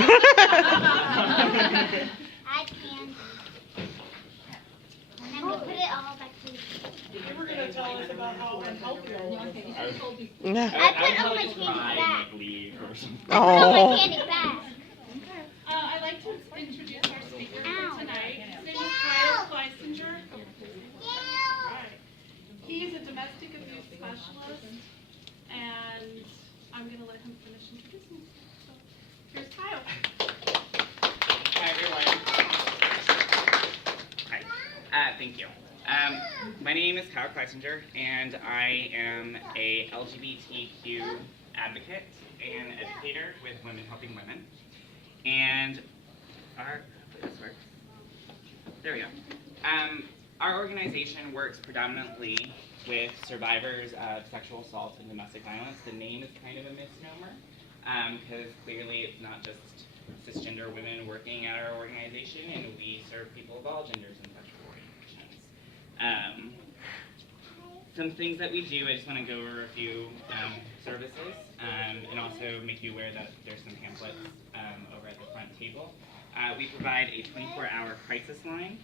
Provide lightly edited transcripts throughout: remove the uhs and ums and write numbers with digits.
I can. And I'm going to put it all back to you. You were going to tell us about how unhealthy all of this is. I put all my candy back. Oh. I put all my candy back. I'd like to introduce our speaker for tonight. His name is Kleisinger. He's a domestic abuse specialist, and I'm going to let him finish introducing himself. So, here's Kyle. Hi, everyone. Hi. Thank you. My name is Kyle Kleisinger, and I am a LGBTQ advocate and educator with Women Helping Women. And there we go. Our organization works predominantly with survivors of sexual assault and domestic violence. The name is kind of a misnomer, because clearly it's not just cisgender women working at our organization, and we serve people of all genders and sexual orientations. Some things that we do, I just want to go over a few services, and also make you aware that there's some pamphlets over at the front table. We provide a 24-hour crisis line,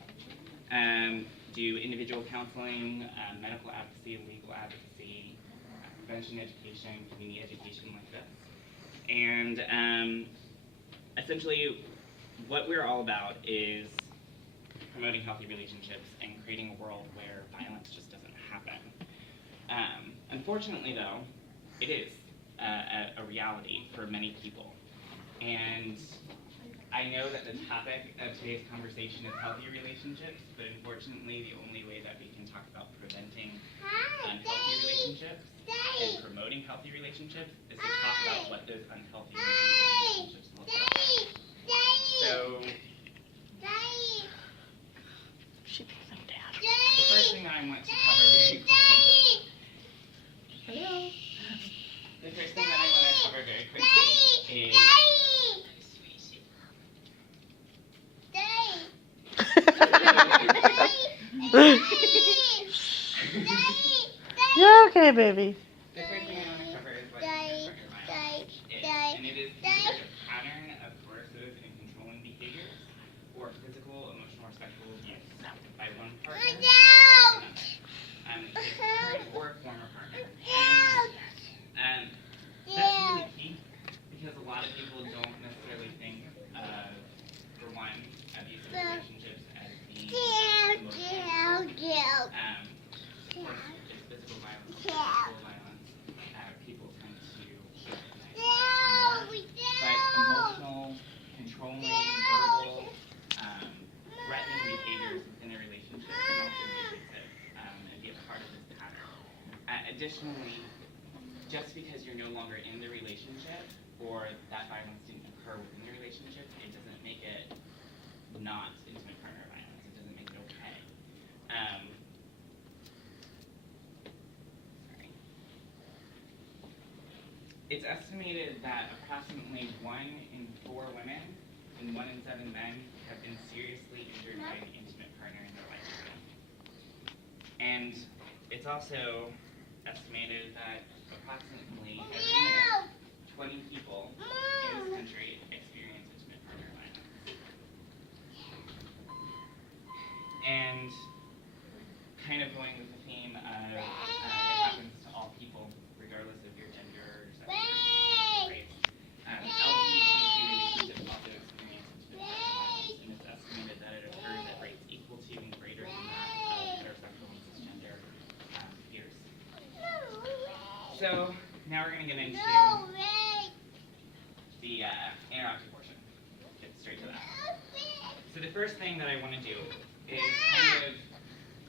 do individual counseling, medical advocacy, legal advocacy, prevention education, community education like this. And essentially, what we're all about is promoting healthy relationships and creating a world where violence just doesn't happen. Unfortunately, though, it is a reality for many people. And I know that the topic of today's conversation is healthy relationships, but unfortunately the only way that we can talk about preventing unhealthy relationships and promoting healthy relationships is to talk about what those unhealthy relationships look like. So, the first thing I want to cover very quickly. The first thing that I want to cover very quickly is Yeah, okay, baby. the first thing I want to cover is what partner violence is, and it is considered a pattern of coercive and controlling behaviors or physical, emotional, or sexual abuse by one partner against another, a current or a former partner. And that's really key because a lot of people don't necessarily think of, for one, abusive relationships as being emotional. Of course, it's physical violence, sexual violence. People tend to recognize that more. But emotional, controlling, verbal, threatening behaviors within a relationship can also be abusive and be a part of this pattern. Additionally, just because you're no longer in the relationship or that violence didn't occur within the relationship, it doesn't make it not intimate partner violence. It doesn't make it okay. Sorry. It's estimated that approximately 1 in 4 women and 1 in 7 men have been seriously injured by an intimate partner in their lifetime. And it's also estimated that approximately every minute, 20 people in this country experience intimate partner violence. And kind of going with the theme of it happens to all people, regardless of your gender or sexual race. LGBTQ relationships also experience intimate partner violence, and it's estimated that it occurs at rates equal to and greater than that of heterosexual and cisgender peers. So now we're going to get into the interactive portion. Get straight to that. So the first thing that I want to do is kind of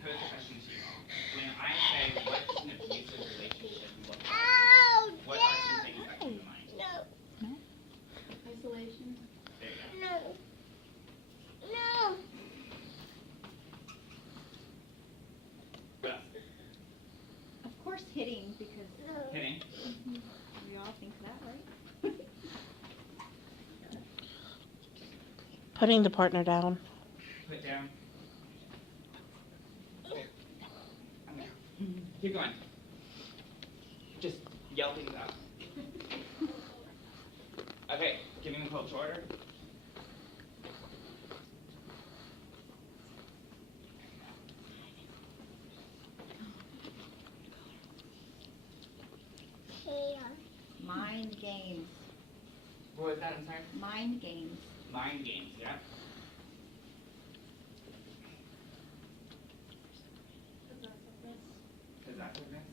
pose a question to you all. When I say what does an abusive relationship look like, what are some things that come to mind? Isolation. There you go. What else? Of course, hitting, because Hitting. we all think that, right? Putting the partner down. Put down. Keep going. Just yell things out. Okay, giving the called to order. Mind games. What was that? I'm sorry? Mind games. Mind games, yeah. Possessiveness.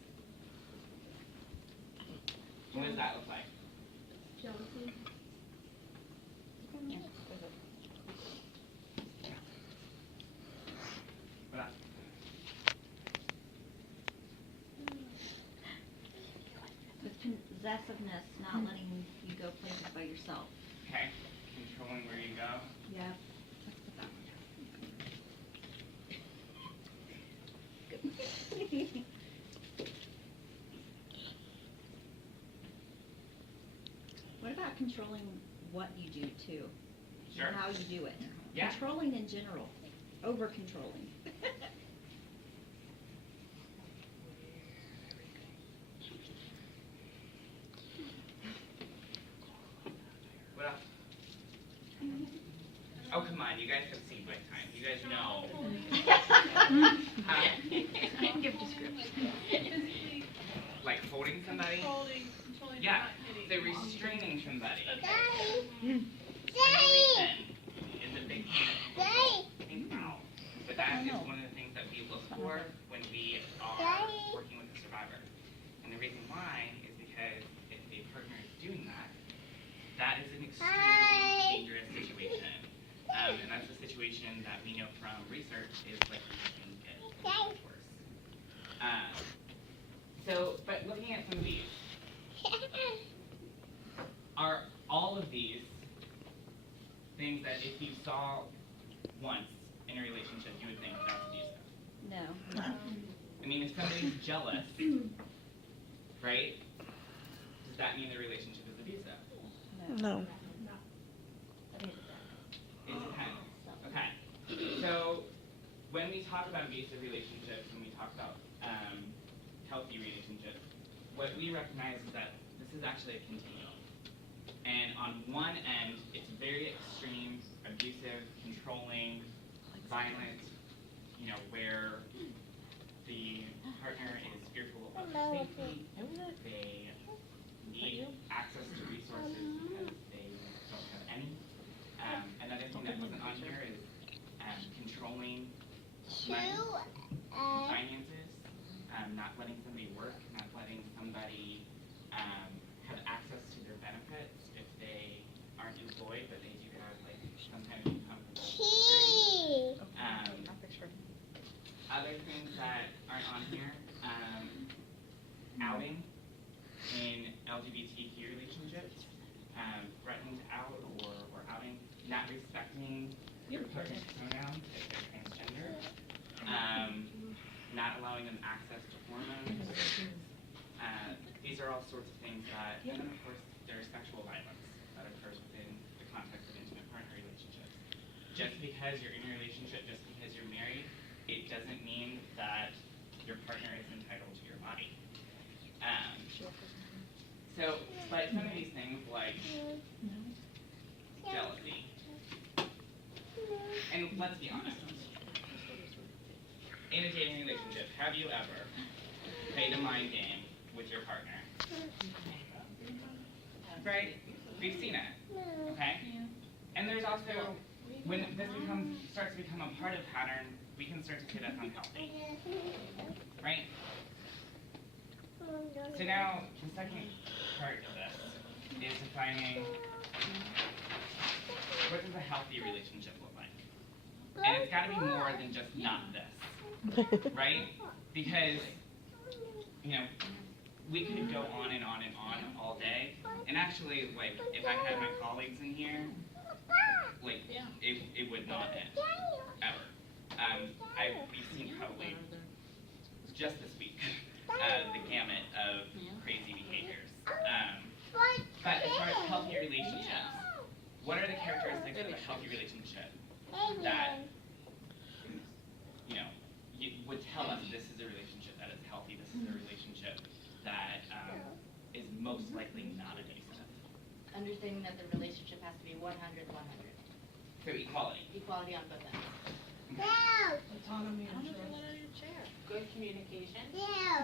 What does that look like? Jealousy. Yeah. What else? With possessiveness, not letting you go places by yourself. Okay. Controlling where you go. Yep. Let's put that one. What about controlling what you do too? Sure. How you do it. Yeah. Controlling in general. Over controlling. What else? Oh, come on. You guys have seen my time. You guys know. Give description. Like holding somebody? Controlling, Yeah. not hitting. So restraining somebody. Daddy. Strangulation is a big thing that people don't think about. But that is one of the things that we look for when we are working with a survivor. And the reason why is because if a partner is doing that, that is an extremely dangerous situation. And that's a situation that we know from research is likely to get worse. But looking at some of these, are all of these things that if you saw once in a relationship, you would think that's abusive? No. I mean, if somebody's jealous, right, does that mean the relationship is abusive? No. It depends. Okay. So when we talk about abusive relationships, when we talk about healthy relationships, what we recognize is that this is actually a continuum. And on one end, it's very extreme, abusive, controlling, violent, where the partner is fearful of their safety, they need access to resources because they don't have any. Another thing that wasn't on here is controlling money, finances, not letting somebody work, not letting somebody have access to their benefits if they aren't employed, but they do have like some kind of income from security. Other things that aren't on here, outing in LGBTQ relationships, threatened out or outing, not respecting your partner's pronouns if they're transgender, not allowing them access to hormones. These are all sorts of things that, and then of course there's sexual violence that occurs within the context of intimate partner relationships. Just because you're in a relationship, just because you're married, it doesn't mean that your partner is entitled to your body. But some of these things like jealousy, and let's be honest, in a dating relationship, have you ever played a mind game with your partner? Right? We've seen it. Okay? And there's also, when this starts to become a part of pattern, we can start to say that's unhealthy. Right? So now, the second part of this is defining what does a healthy relationship look like? And it's got to be more than just not this. Right? Because, we could go on and on and on all day. And actually, like, if I had my colleagues in here, like, it would not end, ever. We've seen probably, just this week, the gamut of crazy behaviors. But as far as healthy relationships, what are the characteristics of a healthy relationship that, would tell us this is a relationship that is healthy, this is a relationship that is most likely not abusive? Understanding that the relationship has to be 100, 100. So equality. Equality on both ends. Autonomy and trust. Good communication.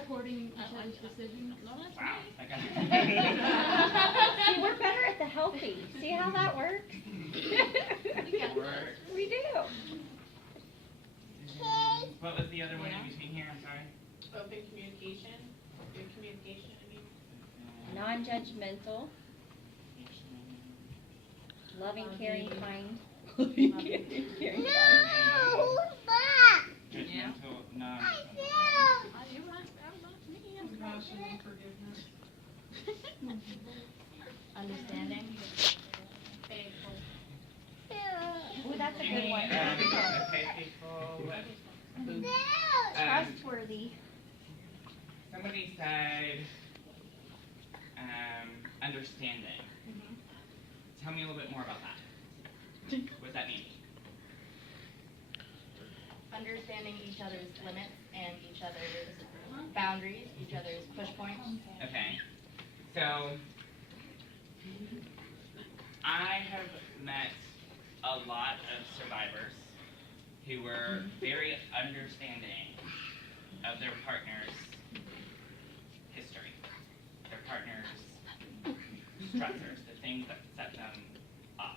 Supporting each other's decisions. Wow. Okay. See, we're better at the healthy. See how that works? Works. We do. What was the other one in between here? I'm sorry. Open communication. Good communication, I mean. Non-judgmental. Loving, caring, kind. Loving, caring, kind. Judgmental, non. Compassion and forgiveness. Understanding. Faithful. Ooh, that's a good one. Okay, people. Trustworthy. Somebody said, understanding. Tell me a little bit more about that. What does that mean? Understanding each other's limits and each other's boundaries, each other's push points. Okay. So, I have met a lot of survivors who were very understanding of their partner's history, their partner's stressors, the things that set them off.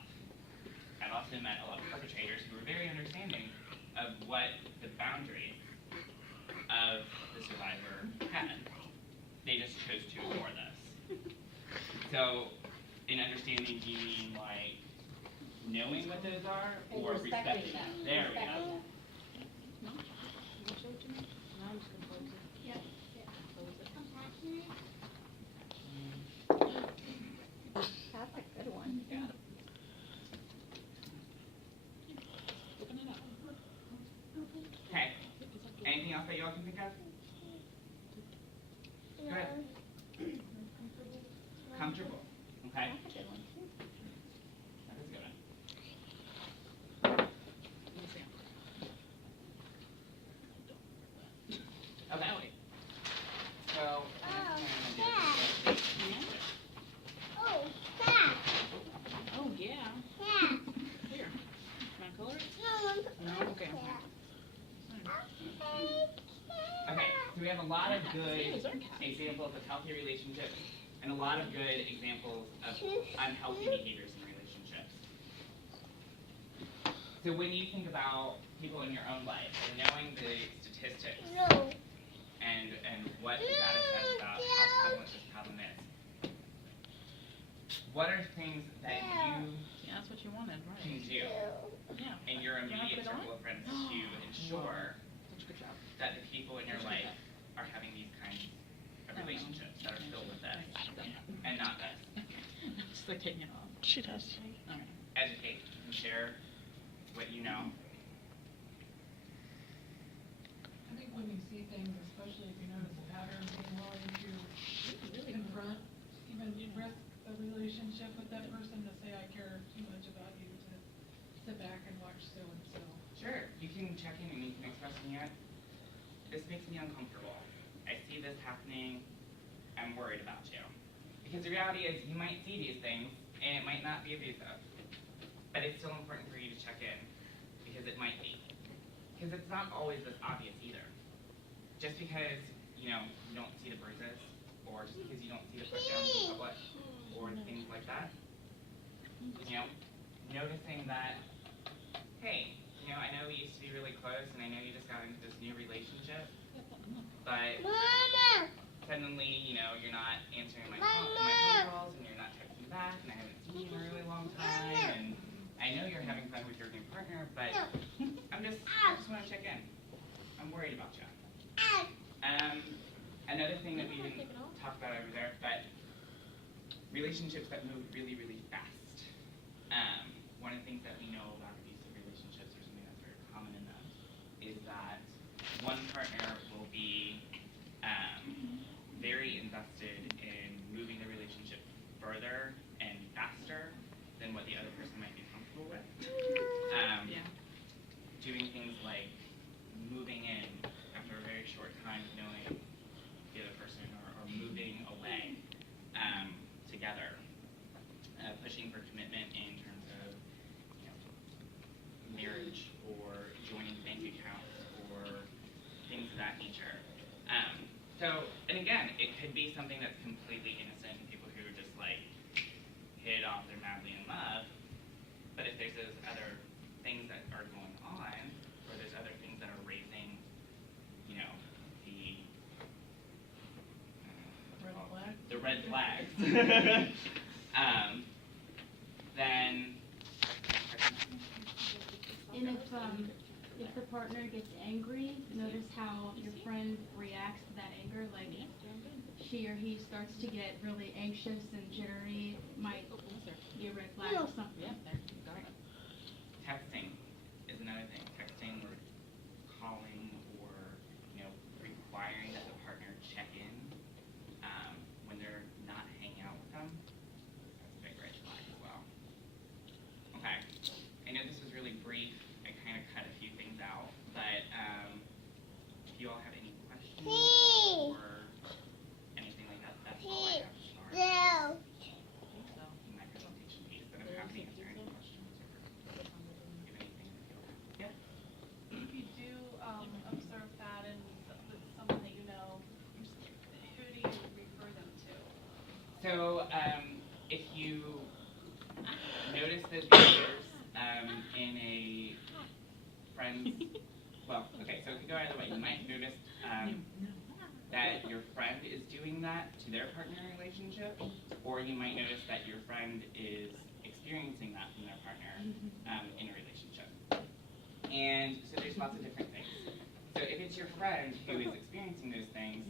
I've also met a lot of perpetrators who were very understanding of what the boundaries of the survivor had. They just chose to ignore this. So, in understanding, do you mean like knowing what those are, or respecting them? There we go. That's a good one. Okay. Anything else that y'all can think of? Good. Comfortable. Okay. That's a good one too. That is a good one. Okay. So, Oh, yeah. Here. Want to color it? No? Okay. okay, so we have a lot of good examples of healthy relationships and a lot of good examples of unhealthy behaviors in relationships. So when you think about people in your own life and knowing the statistics and what the data says about how prevalent this problem is, what are things that you Yeah, that's what you wanted, right? can do Yeah. in your immediate put it on? circle of friends to ensure Such a good job. that the people in your life are having these kinds of relationships that are filled with this and not this? Just like taking it off. She does. All right. Educate and share what you know. I think when you see things, especially if you notice a pattern, being willing to confront, even risk a relationship with that person, to say, I care too much about you to sit back and watch so-and-so. Sure, you can check in and you can express to me, this makes me uncomfortable. I see this happening. I'm worried about you. Because the reality is you might see these things and it might not be abusive. But it's still important for you to check in because it might be. Because it's not always this obvious either. Just because, you don't see the bruises, or just because you don't see the breakdowns in public, or things like that, noticing that, hey, I know we used to be really close, and I know you just got into this new relationship, but suddenly, you're not answering my phone calls, and you're not texting back, and I haven't seen you in a really long time, and I know you're having fun with your new partner, but I just want to check in. I'm worried about you. Another thing that we didn't talk about over there, but relationships that move really, really fast. One of the things that we know about abusive relationships, or something that's very common in them, is that one partner will be very invested in moving the relationship further and faster than what the other person might be comfortable with. Doing things like moving in after a very short time knowing the other person, or moving away together. Pushing for commitment in terms of could be something that's completely innocent and people who just like hit it off, they're madly in love. But if there's those other things that are going on, or there's other things that are raising, you know, the red flags, then. And if the partner gets angry, notice how your friend reacts to that anger. Like she or he starts to get really anxious and jittery, might be a red flag or something. Texting is another thing. Texting or calling or, you know, requiring that the partner check in when they're not hanging out with them. That's a big red flag as well. Okay. I know this was really brief. I kind of cut a few things out, but if you all have any questions or anything like that, that's all I have to start. My presentation piece, but I'm happy to answer any questions or give anything that you all have. Yeah. If you do observe that and with someone that you know, who do you refer them to? So if you notice those behaviors in a friend's, well, okay, so it could go either way. You might notice that your friend is doing that to their partner relationship, or you might notice that your friend is experiencing that from their partner in a relationship. And so there's lots of different things. So if it's your friend who is experiencing those things,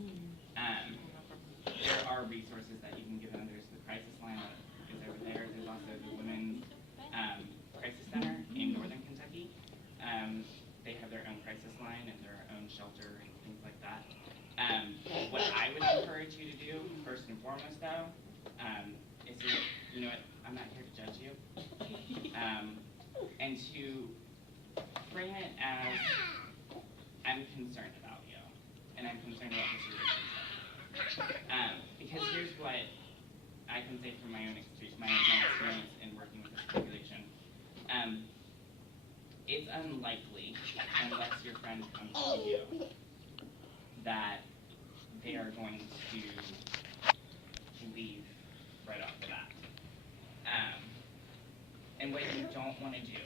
there are resources that you can give them. There's the crisis line that is over there. There's also the Women's Crisis Center in Northern Kentucky. They have their own crisis line and their own shelter and things like that. What I would encourage you to do, first and foremost though, is to, you know what, I'm not here to judge you, and to frame it as, I'm concerned about you, and I'm concerned about this relationship. Because here's what I can say from my own experience, my experience in working with this population. It's unlikely, unless your friend comes to you, that they are going to leave right off the bat. And what you don't want to do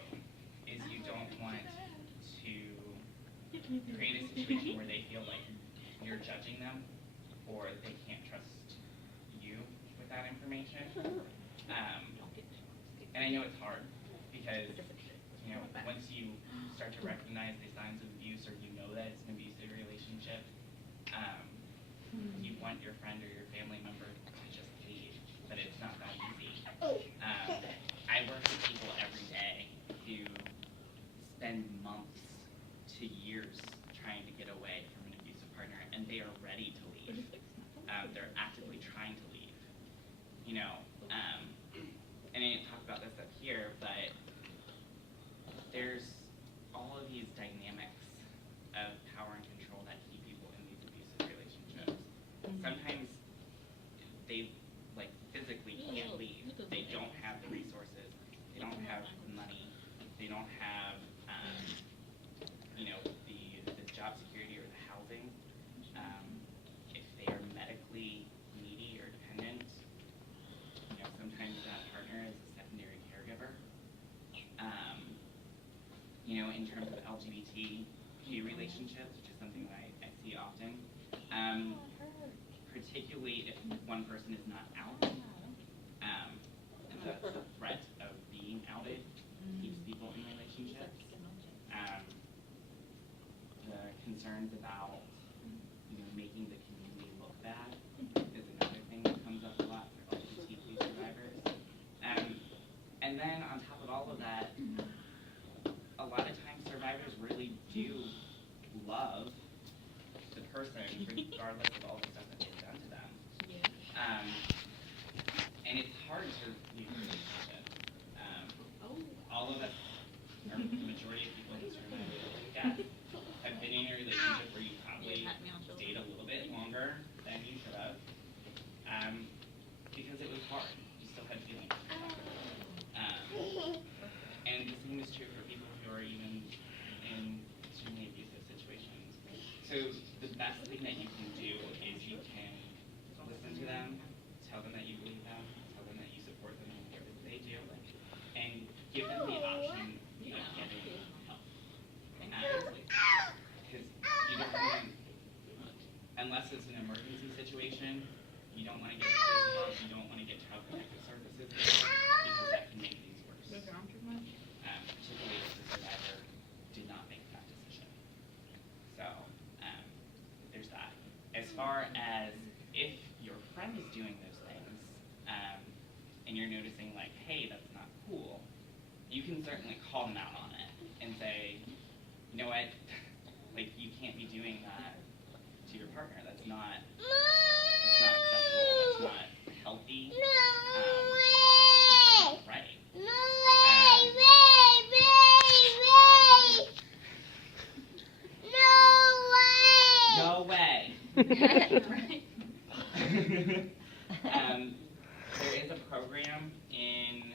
is you don't want to create a situation where they feel like you're judging them or they can't trust you with that information. And I know it's hard because, you know, once you start to recognize the signs of abuse or you know that it's an abusive relationship, you want your friend or your family member to just leave, but it's not that easy. I work with people every day who spend months to years trying to get away from an abusive partner, and they are ready to leave. They're actively trying to leave. You know, and I didn't talk about this up here, but there's all of these dynamics of power and control that keep people in these abusive relationships. Sometimes they like physically can't leave. They don't have the resources. They don't have the money. They don't have you know, the job security or the housing. If they are medically needy or dependent, you know, sometimes that partner is a secondary caregiver. You know, in terms of LGBTQ relationships, which is something that I see often, particularly if one person is not out, the threat of being outed keeps people in relationships. The concerns about, you know, making the community look bad is another thing that comes up a lot for LGBTQ survivors. And then on top of all of that, a lot of times survivors really do love the person regardless of all the stuff that they've done to them. And it's hard to leave a relationship. All of us, or the majority of people in this room, I would guess, have been in a relationship where you probably stayed a little bit longer than you should have, because it was hard. You still had feelings. And the same is true for people who are even in extremely abusive situations. So the best thing that you can do is you can situation, you don't want to get police involved, you don't want to get child protective services involved, because that can make things worse. Particularly if the survivor did not make that decision. So, there's that. As far as if your friend is doing those things, and you're noticing like, hey, that's not cool, you can certainly call them out on it and say, you know what, like, you can't be doing that to your partner. That's not acceptable. That's not healthy. It's not right. No way. There is a program in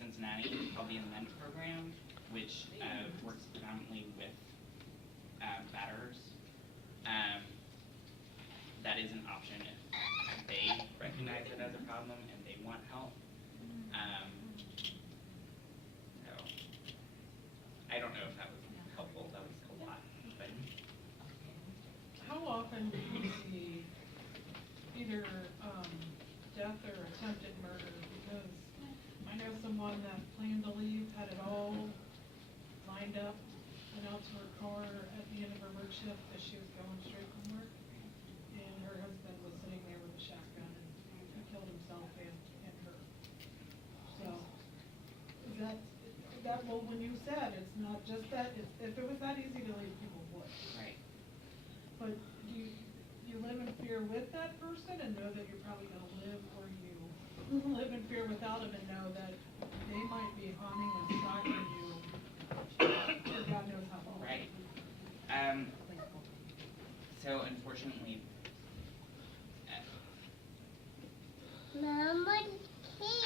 Cincinnati called the Amend Program, which works predominantly with batterers. That is an option if they recognize it as a problem and they want help. So I don't know if that was helpful. That was a lot. But How often do you see either death or attempted murder? Because I know someone that planned to leave, had it all lined up, went out to her car at the end of her work shift as she was going straight from work, and her husband was sitting there with a shotgun and he killed himself and her. So, is that well, when you said it's not just that, if it was that easy to leave, people would. right. But do you live in fear with that person and know that you're probably going to live, or you live in fear without them and know that they might be harming and stalking you for God knows how long? Right. So unfortunately,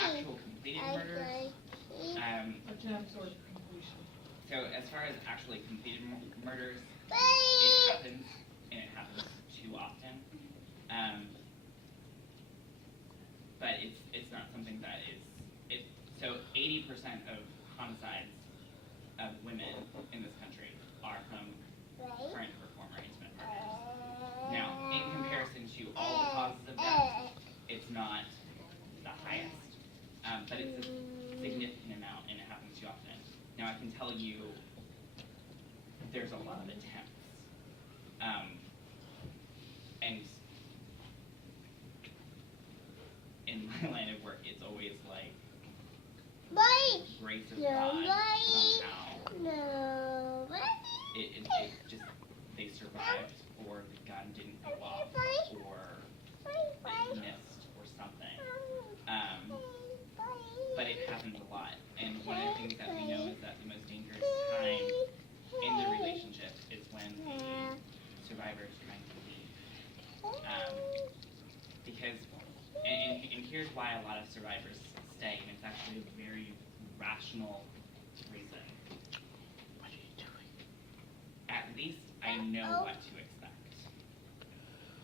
actual completed murders, Attempts or completion. so as far as actually completed murders, it happens, and it happens too often. But it's not something that is, so 80% of homicides of women in this country are from current or former intimate partners. Now, in comparison to all the causes of death, it's not the highest, but it's a significant amount, and it happens too often. Now, I can tell you there's a lot of attempts. And in my line of work, it's always like grace of God somehow. It just, they survived, or the gun didn't go off, or it missed, or something. But it happens a lot. And one of the things that we know is that the most dangerous time in the relationship is when the survivor is trying to leave. Because, and here's why a lot of survivors stay, and it's actually a very rational reason. What are you doing? At least I know what to expect.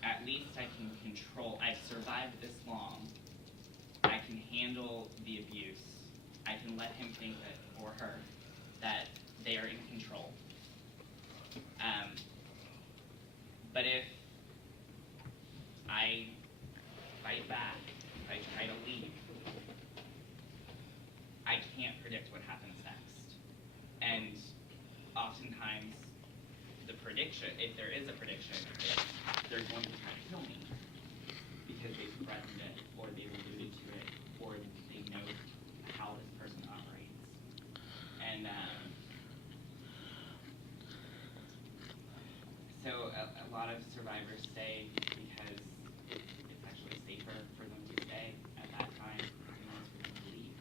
At least I can control, I've survived this long. I can handle the abuse. I can let him think that, or her, that they are in control. But if I fight back, if I try to leave, I can't predict what happens next. And oftentimes, the prediction, if there is a prediction, is they're going to try to kill me because they threatened it, or they alluded to it, or they know how this person operates. And so a lot of survivors stay because it's actually safer for them to stay at that time than it is for them to leave.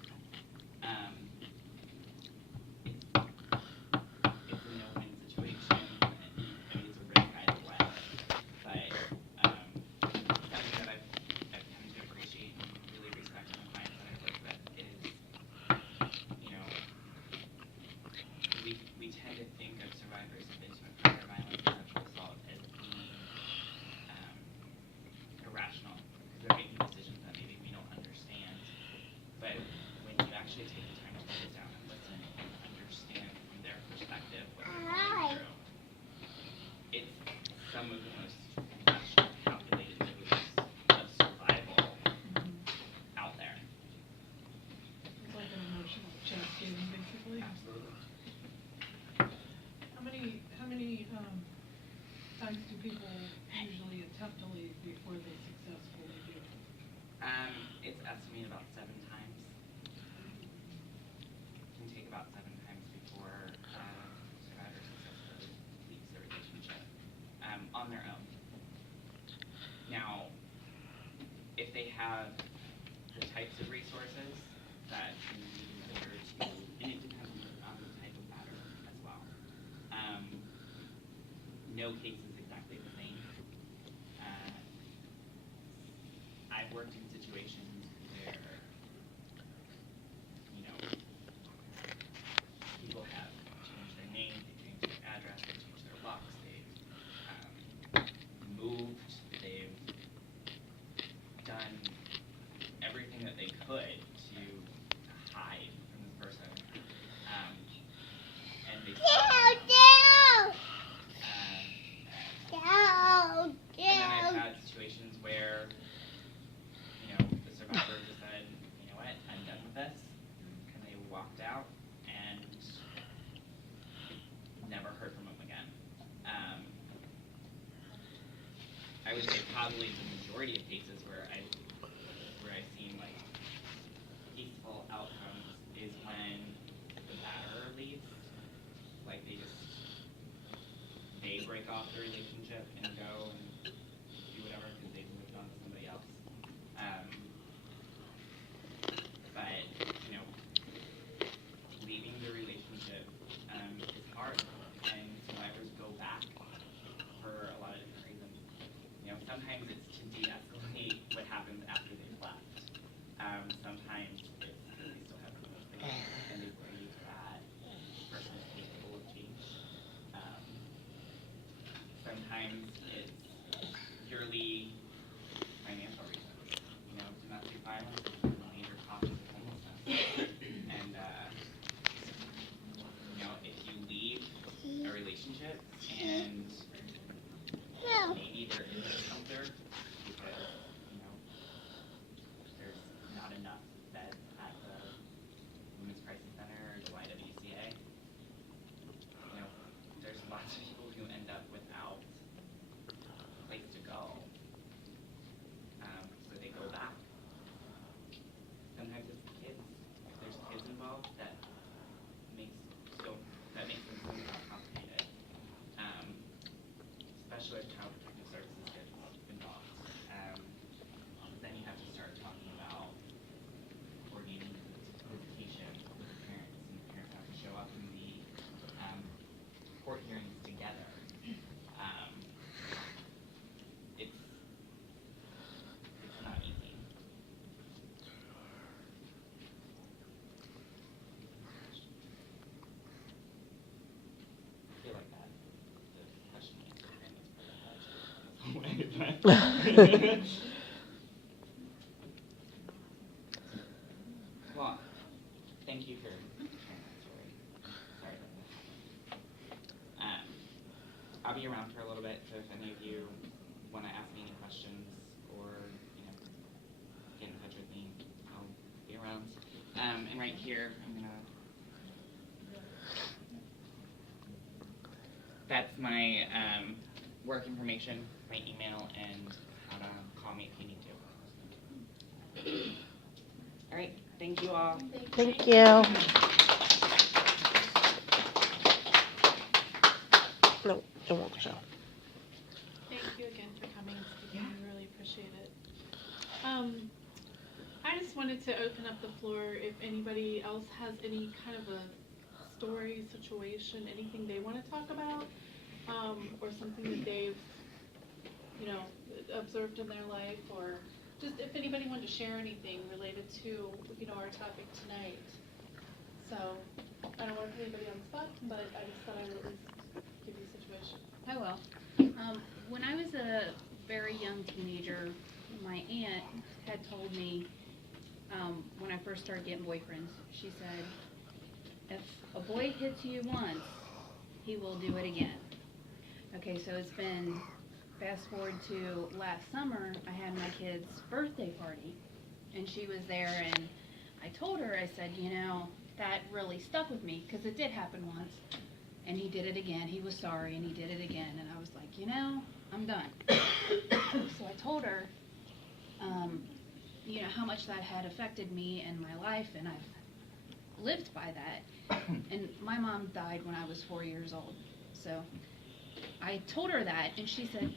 It's a no-win situation. I mean, it's a risk either way. But something that I've come to appreciate and really respect in the clients that I work with is, you know, we tend to think of survivors of intimate partner violence and sexual assault as being How many times do people usually attempt to leave before they successfully do? It's estimated about 7 times. It can take about 7 times before survivor successfully leaves the relationship on their own. Now, if they have the types of resources that you need in order to, and it depends on the type of matter as well. No case is exactly the same. I've worked in situations where, you know, people have changed their name, they changed their address, they changed their locks, they've moved, they've done everything that they could to hide from this person, and they and then I've had situations where, you know, the survivor just said, you know what, I'm done with this, and they walked out and never heard from them again. I would say probably the majority of cases where I've seen like peaceful outcomes is when the batterer leaves, like they break off the relationship and go and do whatever because they've moved on to somebody else. But you know, leaving the relationship is hard, and survivors go back for a lot of different reasons. You know, sometimes it's to de-escalate what happens after they've left. Sometimes it's because they still have emotions and they believe that person is capable of change. Sometimes it's purely financial reasons. You know, domestic violence is one of the major causes of homelessness. And you know, if you leave a relationship and maybe there is a shelter because, you know, there's not enough beds at the Women's Crisis Center or the YWCA. You know, there's lots of people who end up without a place to go. So they go back. Sometimes it's the kids. If there's kids involved, that makes them so more complicated. Especially if child protective services gets involved. Then you have to start talking about coordinating visitation with parents, and the parents have to show up in the court hearings together. It's not easy. I feel like that the question answered well, thank you for sharing that story. Sorry about that. I'll be around for a little bit, so if any of you want to ask me any questions or, you know, get in touch with me, I'll be around. And right here, I'm gonna. That's my work information, my email, and how to call me if you need to. All right, thank you all. Thank you. No, it won't show. Thank you again for coming and speaking. I really appreciate it. I just wanted to open up the floor if anybody else has any kind of a story, situation, anything they want to talk about, or something that they've, you know, observed in their life, or just if anybody wanted to share anything related to, you know, our topic tonight. So I don't want to put anybody on the spot, but I just thought I would at least give you a situation. I will. When I was a very young teenager, my aunt had told me, when I first started getting boyfriends, she said, if a boy hits you once, he will do it again. Okay, so it's been, fast forward to last summer, I had my kid's birthday party, and she was there, and I told her, I said, you know, that really stuck with me, because it did happen once, and he did it again. He was sorry, and he did it again, and I was like, you know, I'm done. So I told her, you know, how much that had affected me and my life, and I've lived by that. And my mom died when I was 4 years old, so I told her that, and she said,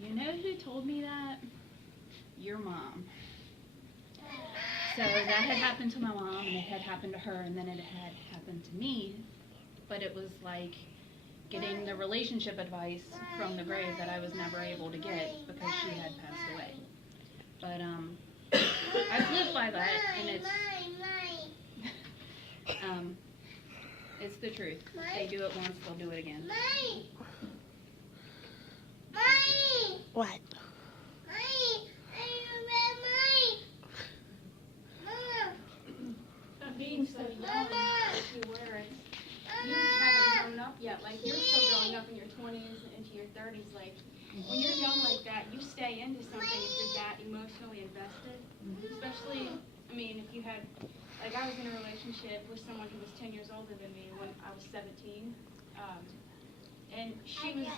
you know who told me that? Your mom. So that had happened to my mom, and it had happened to her, and then it had happened to me, but it was like getting the relationship advice from the grave that I was never able to get because she had passed away. But I've lived by that, and it's the truth. They do it once, they'll do it again. What? Being so young, to where it's, you haven't grown up yet, like, you're still growing up in your 20s into your 30s, like, when you're young like that, you stay into something if you're that emotionally invested, especially, I mean, if you had, like, I was in a relationship with someone who was 10 years older than me when I was 17, and she was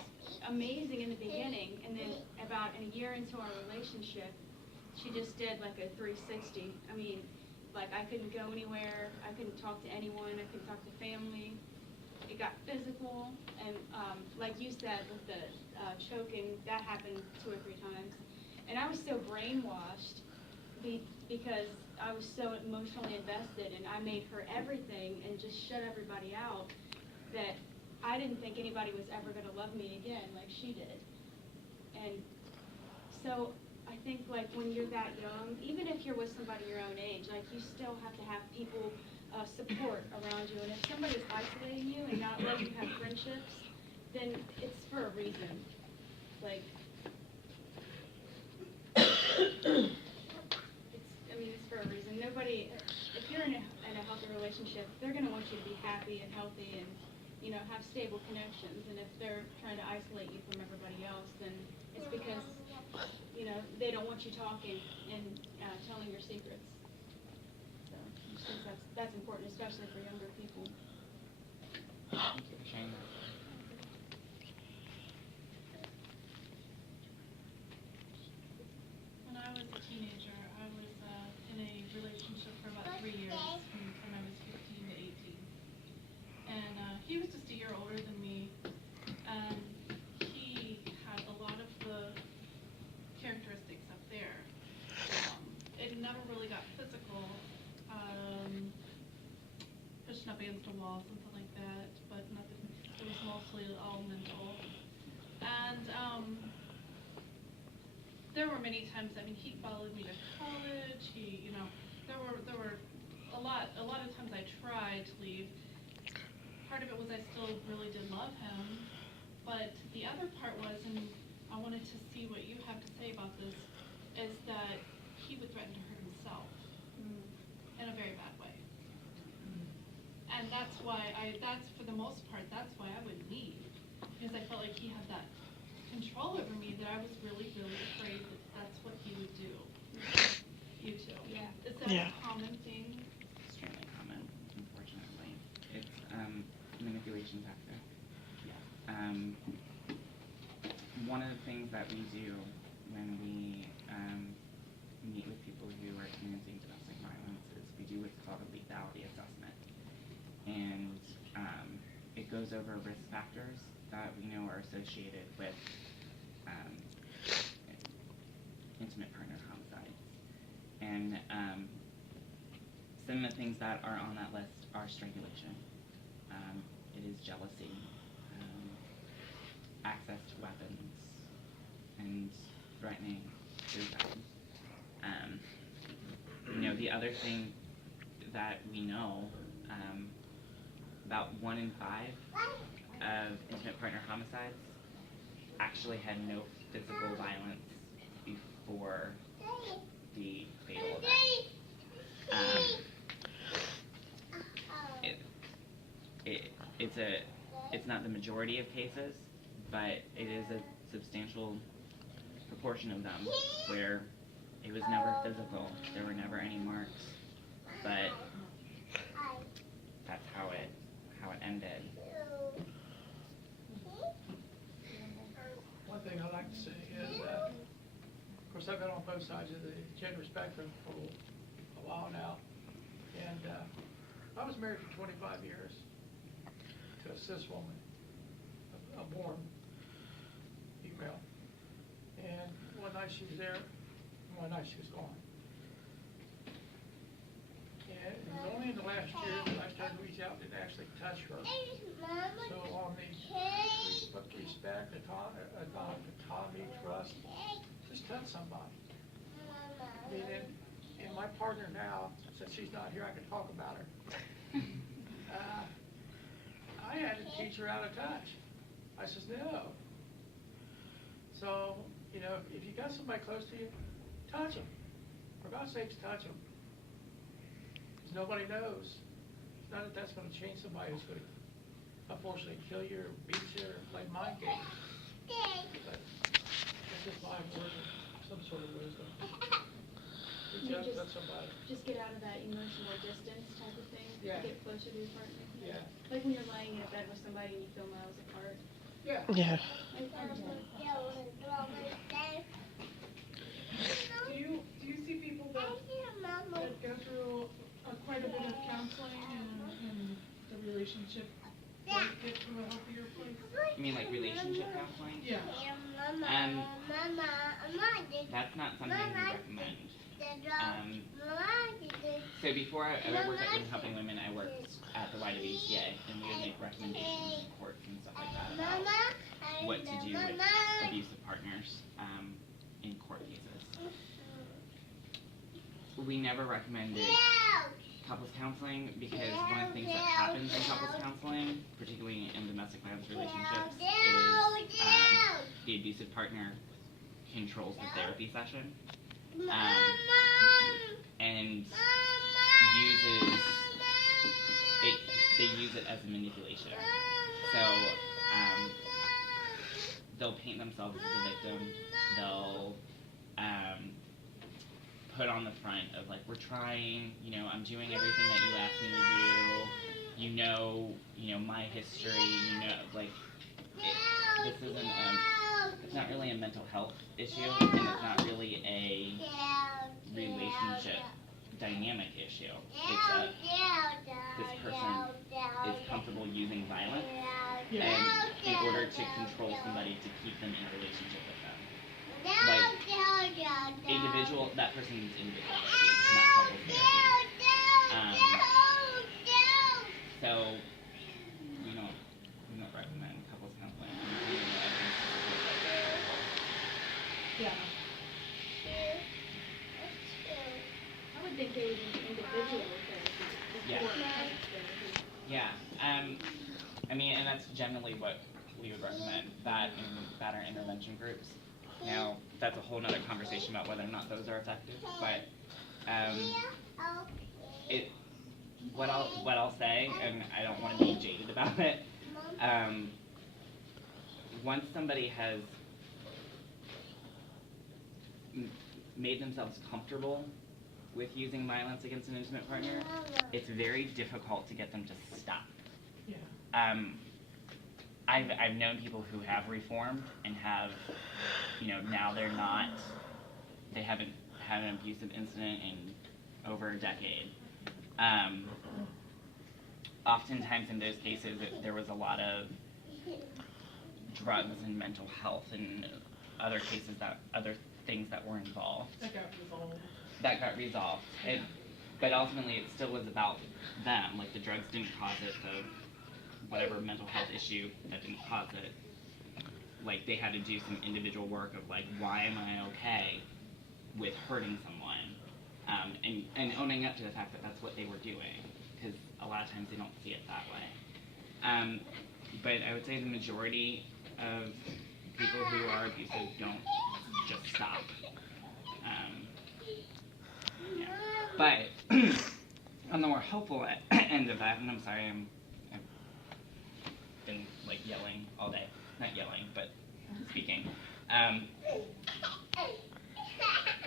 amazing in the beginning, and then about a year into our relationship, she just did like a 360. I mean, like, I couldn't go anywhere, I couldn't talk to anyone, I couldn't talk to family. It got physical, and like you said, with the choking, that happened 2 or 3 times. And I was so brainwashed because I was so emotionally invested, and I made her everything and just shut everybody out, that I didn't think anybody was ever going to love me again like she did. And so I think, like, when you're that young, even if you're with somebody your own age, like, you still have to have people support around you. And if somebody's isolating you and not letting you have friendships, then it's for a reason. Like, it's for a reason. Nobody, if you're in a healthy relationship, they're going to want you to be happy and healthy and, you know, have stable connections. And if they're trying to isolate you from everybody else, then it's because, you know, they don't want you talking and telling your secrets. So I just think that's important, especially for younger people. Thank you for sharing that. When I was a teenager, I was in a relationship for about 3 years, from the time I was 15 to 18. And he was just a year older than me, and he had a lot of the characteristics up there. It never really got physical, pushing up against a wall, something like that, but nothing. It was mostly all mental. And there were many times. I mean, he followed me to college. He, you know, there were a lot of times I tried to leave. Part of it was I still really did love him, but the other part was, and I wanted to see what you have to say about this, is that he would threaten to hurt himself in a very bad way. And that's why for the most part, that's why I would leave, because I felt like he had that control over me that I was really, really afraid that that's what he would do. You too. Yeah. Is that a common thing? Extremely common, unfortunately. It's manipulation tactic. One of the things that we do when we meet with people who are experiencing domestic violence is we do what's called a lethality assessment. And it goes over risk factors that we know are associated with intimate partner homicides. And some of the things that are on that list are strangulation. It is jealousy, access to weapons, and threatening suicide. You know, the other thing that we know, about 1 in 5 of intimate partner homicides actually had no physical violence before the fatal event. It's not the majority of cases, but it is a substantial proportion of them where it was never physical. There were never any marks, but ended. One thing I like to say is, of course, I've been on both sides of the gender spectrum for a while now, and I was married for 25 years to a cis woman, a born female, and one night she was there, and one night she was gone. And it was only in the last year that I started to reach out and actually touch her. So on the respect, autonomy, trust, just touch somebody. And my partner now, since she's not here, I can talk about her. I had to teach her how to touch. I says, no. So, you know, if you got somebody close to you, touch them. For God's sakes, touch them. Because nobody knows. It's not that that's going to change somebody who's going to, unfortunately, kill you or beat you or play mind games. But it's just my word of some sort of wisdom. Reach out, touch somebody. Just get out of that emotional distance type of thing. Yeah. Get closer to your partner. Yeah. Like when you're laying in a bed with somebody and you feel miles apart. Yeah. Yeah. Do you see people that go through quite a bit of counseling and the relationship does get to a healthier place? You mean like relationship counseling? Yeah. That's not something we recommend. So before I worked at Helping Women, I worked at the YWCA, and we would make recommendations in courts and stuff like that about what to do with abusive partners in court cases. We never recommended couples counseling because one of the things that happens in couples counseling, particularly in domestic violence relationships, is the abusive partner controls the therapy session. And they use it as a manipulation. So they'll paint themselves as the victim. They'll put on the front of like, we're trying, you know, I'm doing everything that you asked me to do. You know my history. You know, like this isn't it's not really a mental health issue, and it's not really a relationship dynamic issue. It's this person is comfortable using violence and in order to control somebody to keep them in a relationship with them. Like that person needs individual therapy, not couple therapy. So we don't recommend couples counseling. Yeah. I would think they would need individual therapy. Yeah. Yeah. I mean, and that's generally what we would recommend, that or intervention groups. Now, that's a whole nother conversation about whether or not those are effective, but what I'll say, and I don't want to be jaded about it, once somebody has made themselves comfortable with using violence against an intimate partner, it's very difficult to get them to stop. Yeah. I've known people who have reformed and have, now they haven't had an abusive incident in over a decade. Oftentimes in those cases, there was a lot of drugs and mental health and other things that were involved. That got resolved. But ultimately, it still was about them. Like, the drugs didn't cause it, whatever mental health issue that didn't cause it. Like, they had to do some individual work of, like, why am I okay with hurting someone? And owning up to the fact that that's what they were doing. Because a lot of times they don't see it that way. But I would say the majority of people who are abusive don't just stop. Yeah. But on the more hopeful end of that, and I'm sorry, I've been like yelling all day. Not yelling, but speaking.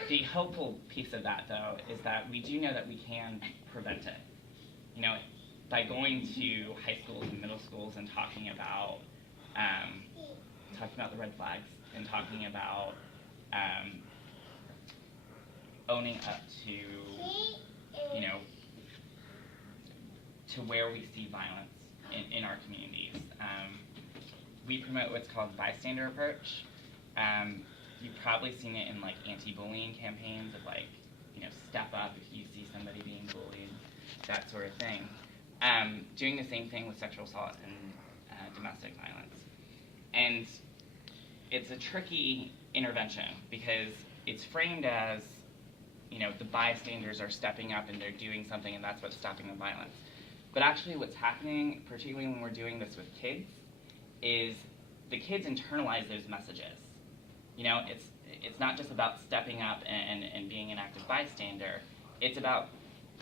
The hopeful piece of that, though, is that we do know that we can prevent it. by going to high schools and middle schools and talking about the red flags and talking about owning up to, to where we see violence in our communities. We promote what's called the bystander approach. You've probably seen it in like anti-bullying campaigns of like, step up if you see somebody being bullied, that sort of thing. Doing the same thing with sexual assault and domestic violence. And it's a tricky intervention because it's framed as, the bystanders are stepping up and they're doing something and that's what's stopping the violence. But actually what's happening, particularly when we're doing this with kids, is the kids internalize those messages. It's not just about stepping up and being an active bystander. It's about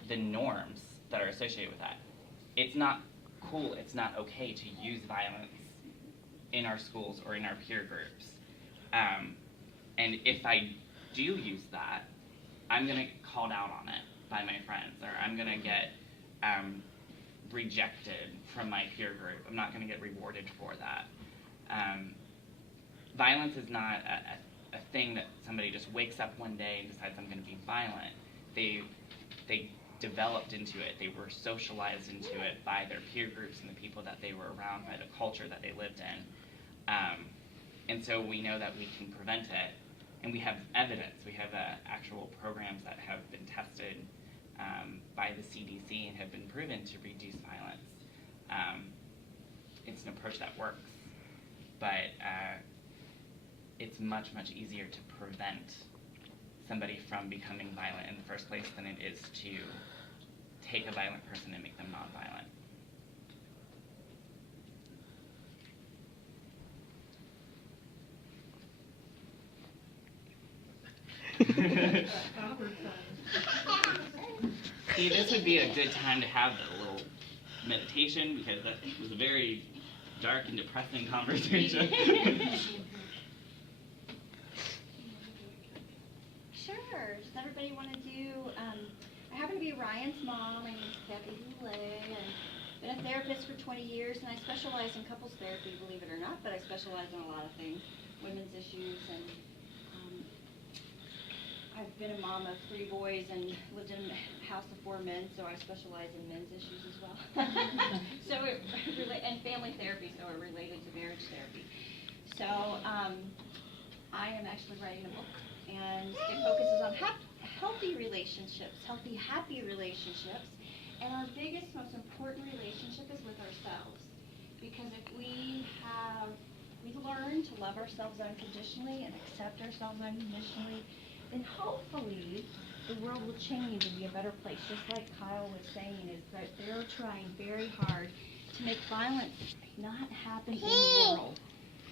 the norms that are associated with that. It's not cool, it's not okay to use violence in our schools or in our peer groups. And if I do use that, I'm going to get called out on it by my friends, or I'm going to get rejected from my peer group. I'm not going to get rewarded for that. Violence is not a thing that somebody just wakes up one day and decides I'm going to be violent. They developed into it. They were socialized into it by their peer groups and the people that they were around, by the culture that they lived in. And so we know that we can prevent it, and we have evidence. We have actual programs that have been tested by the CDC and have been proven to reduce violence. It's an approach that works, but it's much, much easier to prevent somebody from becoming violent in the first place than it is to take a violent person and make them non-violent. See, this would be a good time to have a little meditation because that was a very dark and depressing conversation. Sure. Does everybody want to do, I happen to be Ryan's mom. My name is Cathy Goulet, and I've been a therapist for 20 years, and I specialize in couples therapy, believe it or not, but I specialize in a lot of things, women's issues, and I've been a mom of 3 boys and lived in a house of 4 men, so I specialize in men's issues as well. So and family therapy, so it related to marriage therapy. So I am actually writing a book, and it focuses on healthy relationships, healthy, happy relationships, and our biggest, most important relationship is with ourselves. Because if we learn to love ourselves unconditionally and accept ourselves unconditionally, then hopefully the world will change and be a better place. Just like Kyle was saying, is that they're trying very hard to make violence not happen in the world.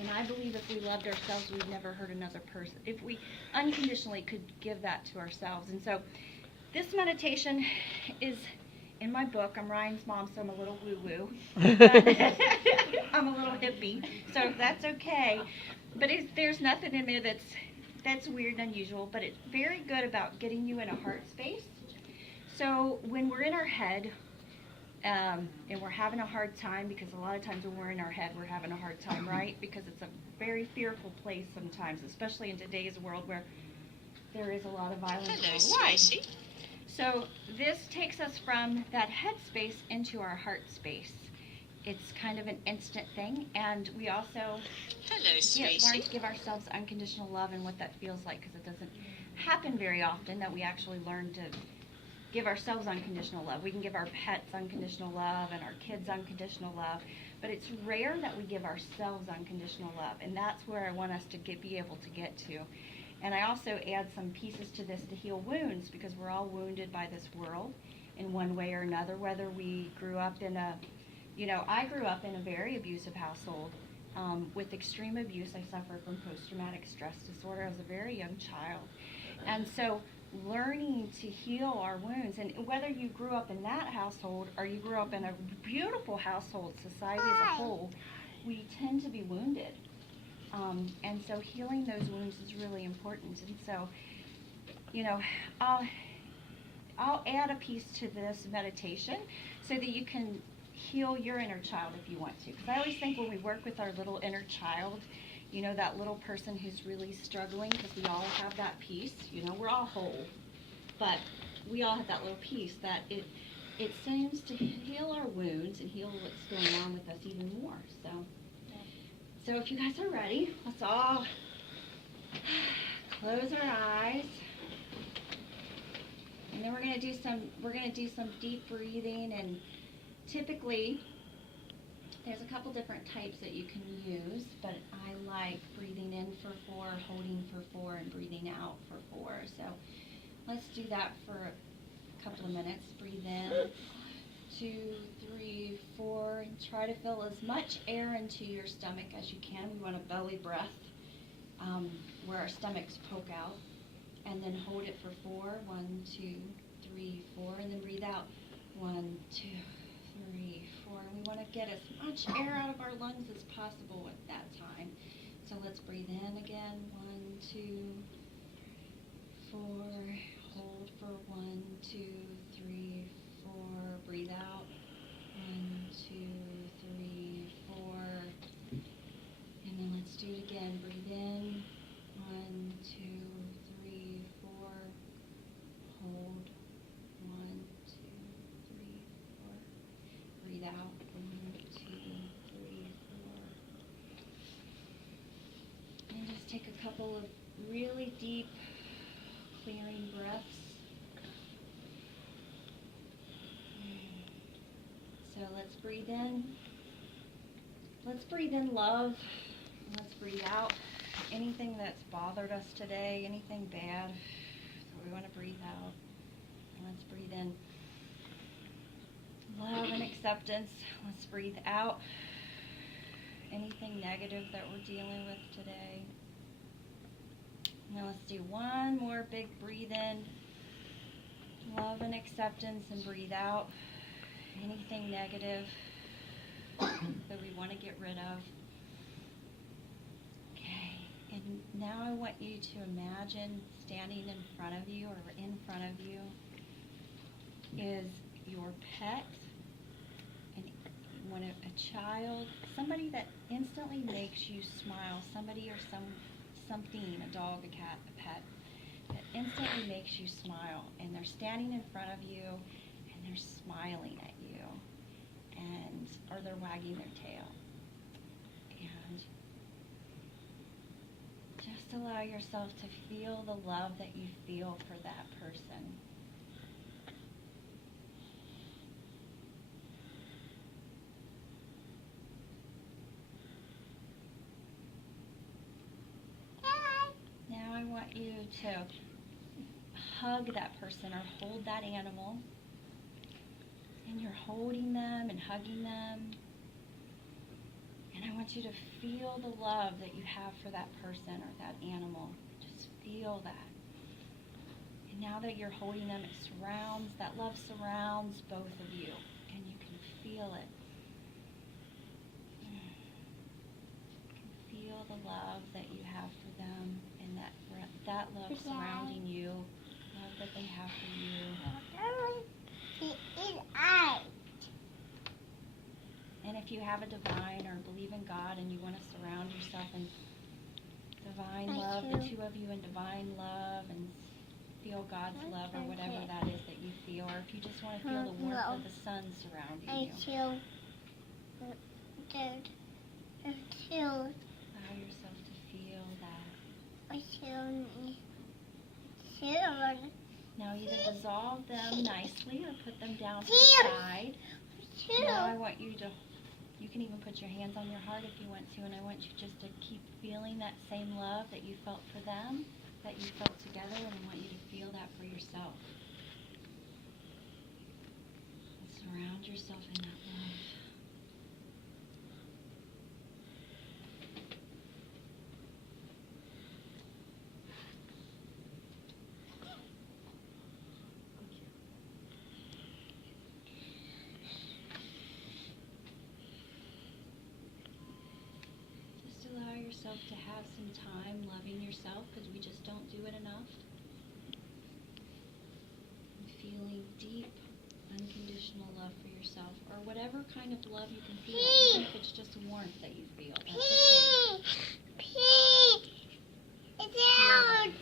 And I believe if we loved ourselves, we'd never hurt another person. If we unconditionally could give that to ourselves. And so this meditation is in my book. I'm Ryan's mom, so I'm a little woo-woo. I'm a little hippie, so that's okay. But there's nothing in there that's weird and unusual, but it's very good about getting you in a heart space. So when we're in our head, and we're having a hard time, because a lot of times when we're in our head, we're having a hard time, right? Because it's a very fearful place sometimes, especially in today's world where there is a lot of violence worldwide. So this takes us from that head space into our heart space. It's kind of an instant thing, and we also learn to give ourselves unconditional love and what that feels like, because it doesn't happen very often that we actually learn to give ourselves unconditional love. We can give our pets unconditional love and our kids unconditional love, but it's rare that we give ourselves unconditional love, and that's where I want us to be able to get to. And I also add some pieces to this to heal wounds, because we're all wounded by this world in one way or another, whether we grew up in I grew up in a very abusive household with extreme abuse. I suffered from post-traumatic stress disorder. I was a very young child. And so learning to heal our wounds, and whether you grew up in that household or you grew up in a beautiful household, society as a whole, we tend to be wounded. And so healing those wounds is really important. And so, I'll add a piece to this meditation so that you can heal your inner child if you want to. Because I always think when we work with our little inner child, you know, that little person who's really struggling, because we all have that piece, you know, we're all whole, but we all have that little piece that it seems to heal our wounds and heal what's going on with us even more. So if you guys are ready, let's all close our eyes. And then we're gonna do some deep breathing, and typically there's a couple different types that you can use, but I like breathing in for 4, holding for 4, and breathing out for 4. So let's do that for a couple of minutes. Breathe in, 2, 3, 4, and try to fill as much air into your stomach as you can. We want a belly breath where our stomachs poke out. And then hold it for 4. 1, 2, 3, 4, and then breathe out. 1, 2, 3, 4. And we want to get as much air out of our lungs as possible at that time. So let's breathe in again. 1, 2, 4. Hold for 1, 2, 3, 4. Breathe out. 1, 2, 3, 4. And then let's do it again. Breathe in. 1, 2, 3, 4. Hold. 1, 2, 3, 4. Breathe out. 1, 2, 3, 4. And just take a couple of really deep, clearing breaths. So let's breathe in. Let's breathe in love. Let's breathe out anything that's bothered us today, anything bad. So we want to breathe out. And let's breathe in love and acceptance. Let's breathe out anything negative that we're dealing with today. Now let's do one more big breathe in. Love and acceptance, and breathe out anything negative that we want to get rid of. Okay, and now I want you to imagine standing in front of you, or in front of you is your pet, and when a child, somebody that instantly makes you smile, somebody or something, a dog, a cat, a pet, that instantly makes you smile, and they're standing in front of you and they're smiling at you, or they're wagging their tail. And just allow yourself to feel the love that you feel for that person. Now I want you to hug that person or hold that animal. And you're holding them and hugging them. And I want you to feel the love that you have for that person or that animal. Just feel that. And now that you're holding them, that love surrounds both of you. And you can feel it. You can feel the love that you have for them, and that love surrounding you, love that they have for you. And if you have a divine or believe in God and you want to surround yourself in divine love, the two of you in divine love, and feel God's love or whatever that is that you feel, or if you just want to feel the warmth of the sun surrounding you. Allow yourself to feel that. Now either dissolve them nicely or put them down to the side. Now I want you can even put your hands on your heart if you want to, and I want you just to keep feeling that same love that you felt for them, that you felt together, and I want you to feel that for yourself. And surround yourself in that love. Yourself to have some time loving yourself, because we just don't do it enough. And feeling deep, unconditional love for yourself, or whatever kind of love you can feel, even if it's just warmth that you feel. That's okay.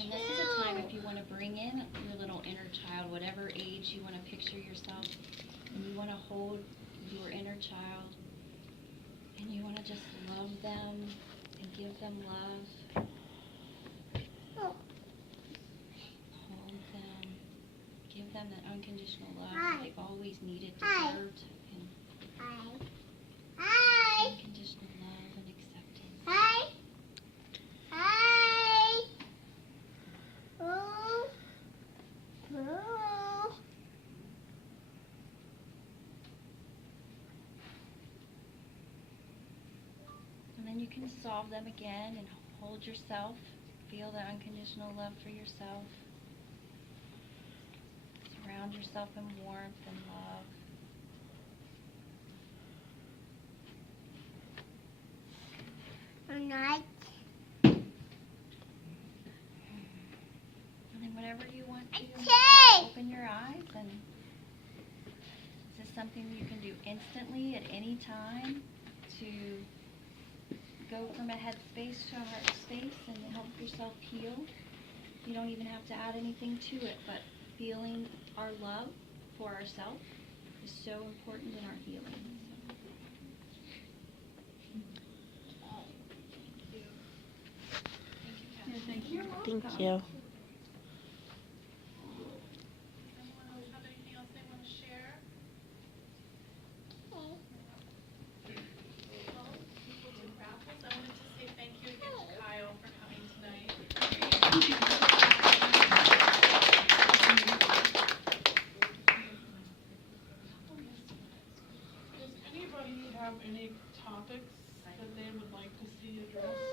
And this is a time if you want to bring in your little inner child, whatever age you want to picture yourself, and you want to hold your inner child, and you want to just love them and give them love. Hold them. Give them that unconditional love that they've always needed, deserved, and unconditional love and acceptance. And then you can solve them again and hold yourself. Feel the unconditional love for yourself. Surround yourself in warmth and love. And then whatever you want to, open your eyes. And this is something you can do instantly at any time to go from a head space to a heart space and help yourself heal. You don't even have to add anything to it, but feeling our love for ourselves is so important in our healing. Thank you. Thank you. Anyone else have anything else they want to share? Well, we'll do raffles. I wanted to say thank you again to Kyle for coming tonight. Does anybody have any topics that they would like to see addressed